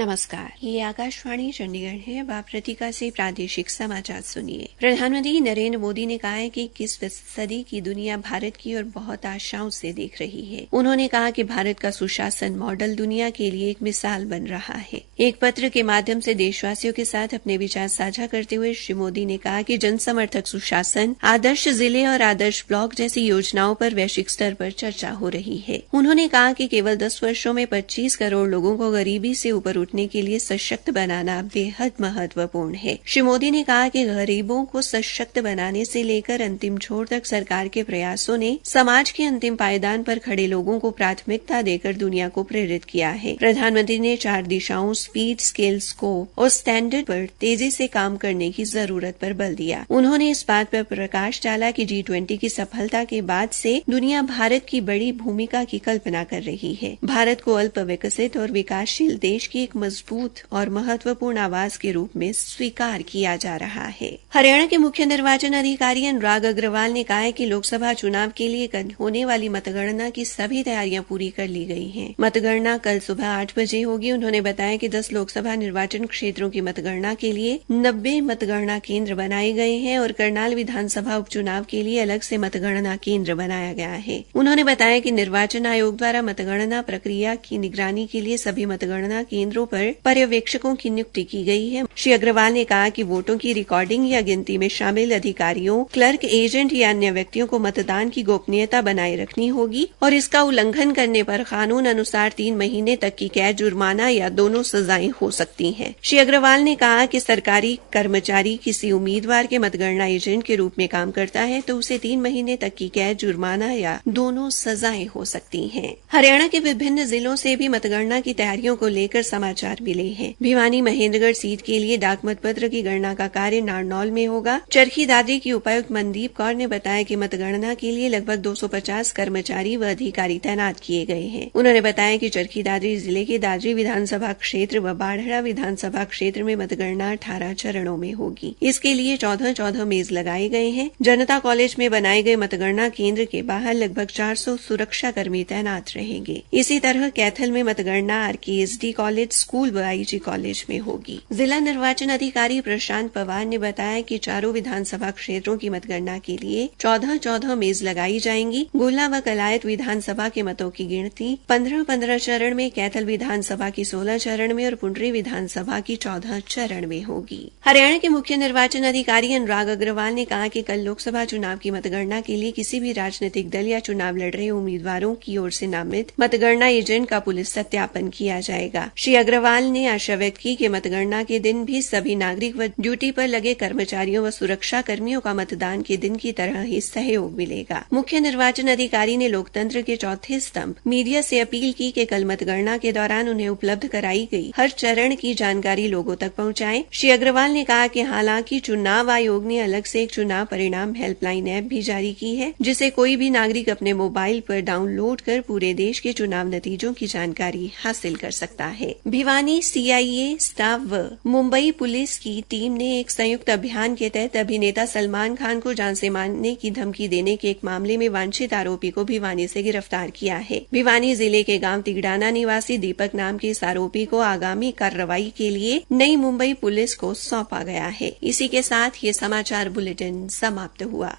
नमस्कार, ये आकाशवाणी चंडीगढ़ है। अब आप प्रतीका से प्रादेशिक समाचार सुनिए। प्रधानमंत्री नरेंद्र मोदी ने कहा है कि 21वीं सदी की दुनिया भारत की ओर बहुत आशाओं से देख रही है। उन्होंने कहा कि भारत का सुशासन मॉडल दुनिया के लिए एक मिसाल बन रहा है। एक पत्र के माध्यम से देशवासियों के साथ अपने विचार साझा करते हुए श्री मोदी ने कहा कि जनसमर्थक सुशासन, आदर्श जिले और आदर्श ब्लॉक जैसी योजनाओं पर वैश्विक स्तर पर चर्चा हो रही है। उन्होंने कहा कि केवल 10 वर्षों में 25 करोड़ लोगों को गरीबी से ऊपर उठने के लिए सशक्त बनाना बेहद महत्वपूर्ण है। श्री मोदी ने कहा कि गरीबों को सशक्त बनाने से लेकर अंतिम छोर तक सरकार के प्रयासों ने समाज के अंतिम पायदान पर खड़े लोगों को प्राथमिकता देकर दुनिया को प्रेरित किया है। प्रधानमंत्री ने 4 दिशाओं स्पीड, स्केल, स्कोप और स्टैंडर्ड पर तेजी से काम करने की जरूरत पर बल दिया। उन्होंने इस बात पर प्रकाश डाला कि G20 की सफलता के बाद से दुनिया भारत की बड़ी भूमिका की कल्पना कर रही है। भारत को अल्प विकसित और विकासशील देश की एक मजबूत और महत्वपूर्ण आवाज के रूप में स्वीकार किया जा रहा है। हरियाणा के मुख्य निर्वाचन अधिकारी अनुराग अग्रवाल ने कहा है कि लोकसभा चुनाव के लिए कल होने वाली मतगणना की सभी तैयारियां पूरी कर ली गई हैं। मतगणना कल सुबह 8 बजे होगी। उन्होंने बताया कि 10 लोकसभा निर्वाचन क्षेत्रों की मतगणना के लिए 90 मतगणना केंद्र बनाए गए हैं और करनाल विधानसभा उपचुनाव के लिए अलग से मतगणना केंद्र बनाया गया है। उन्होंने बताया कि निर्वाचन आयोग द्वारा मतगणना प्रक्रिया की निगरानी के लिए सभी मतगणना केंद्रों पर पर्यवेक्षकों की नियुक्ति की गई है। श्री अग्रवाल ने कहा कि वोटों की रिकॉर्डिंग या गिनती में शामिल अधिकारियों, क्लर्क, एजेंट या अन्य व्यक्तियों को मतदान की गोपनीयता बनाए रखनी होगी और इसका उल्लंघन करने पर कानून अनुसार 3 महीने तक की कैद, जुर्माना या दोनों सजाएं हो सकती हैं। श्री अग्रवाल ने कहा कि सरकारी कर्मचारी किसी उम्मीदवार के मतगणना एजेंट के रूप में काम करता है तो उसे 3 महीने तक की कैद, जुर्माना या दोनों सजाएं हो सकती हैं। हरियाणा के विभिन्न जिलों से भी मतगणना की तैयारियों को लेकर समाचार मिले हैं। भिवानी महेंद्रगढ़ सीट के लिए डाक मतपत्र की गणना का कार्य नारनौल में होगा। चरखी दादरी की उपायुक्त मनदीप कौर ने बताया कि मतगणना के लिए लगभग 250 कर्मचारी व अधिकारी तैनात किए गए हैं। उन्होंने बताया कि चरखी दादरी जिले के दादरी विधानसभा क्षेत्र व बाढ़ड़ा विधानसभा क्षेत्र में मतगणना 18 चरणों में होगी। इसके लिए 14 मेज लगाए गए हैं। जनता कॉलेज में बनाए गए मतगणना केंद्र के बाहर लगभग 400 सुरक्षा कर्मी तैनात रहेंगे। इसी तरह कैथल में मतगणना RKSD कॉलेज, स्कूल व IG कॉलेज में होगी। जिला निर्वाचन अधिकारी प्रशांत पवार ने बताया कि चारों विधानसभा क्षेत्रों की मतगणना के लिए 14 मेज लगाई जाएंगी। गोला व कलायत विधानसभा के मतों की गिनती 15 चरण में, कैथल विधानसभा की 16 चरण में और पुंडरी विधानसभा की 14 चरण में होगी। हरियाणा के मुख्य निर्वाचन अधिकारी अनुराग अग्रवाल ने कहा कि कल लोकसभा चुनाव की मतगणना के लिए किसी भी राजनीतिक दल या चुनाव लड़ रहे उम्मीदवारों की ओर से नामित मतगणना एजेंट का पुलिस सत्यापन किया जाएगा। श्री अग्रवाल ने आशा व्यक्त की कि मतगणना के दिन भी सभी नागरिक व ड्यूटी पर लगे कर्मचारियों व सुरक्षा कर्मियों का मतदान के दिन की तरह ही सहयोग मिलेगा। मुख्य निर्वाचन अधिकारी ने लोकतंत्र के चौथे स्तंभ मीडिया से अपील की कि कल मतगणना के दौरान उन्हें उपलब्ध कराई गई हर चरण की जानकारी लोगों तक पहुंचाएं। श्री अग्रवाल ने कहा कि हालांकि चुनाव आयोग ने अलग से एक चुनाव परिणाम हेल्पलाइन ऐप भी जारी की है, जिसे कोई भी नागरिक अपने मोबाइल पर डाउनलोड कर पूरे देश के चुनाव नतीजों की जानकारी हासिल कर सकता है। भिवानी CIA स्टाफ व मुंबई पुलिस की टीम ने एक संयुक्त अभियान के तहत अभिनेता सलमान खान को जान से मारने की धमकी देने के एक मामले में वांछित आरोपी को भिवानी से गिरफ्तार किया है। भिवानी जिले के गांव तिगड़ाना निवासी दीपक नाम के इस आरोपी को आगामी कार्रवाई के लिए नई मुंबई पुलिस को सौंपा गया है। इसी के साथ ये समाचार बुलेटिन समाप्त हुआ।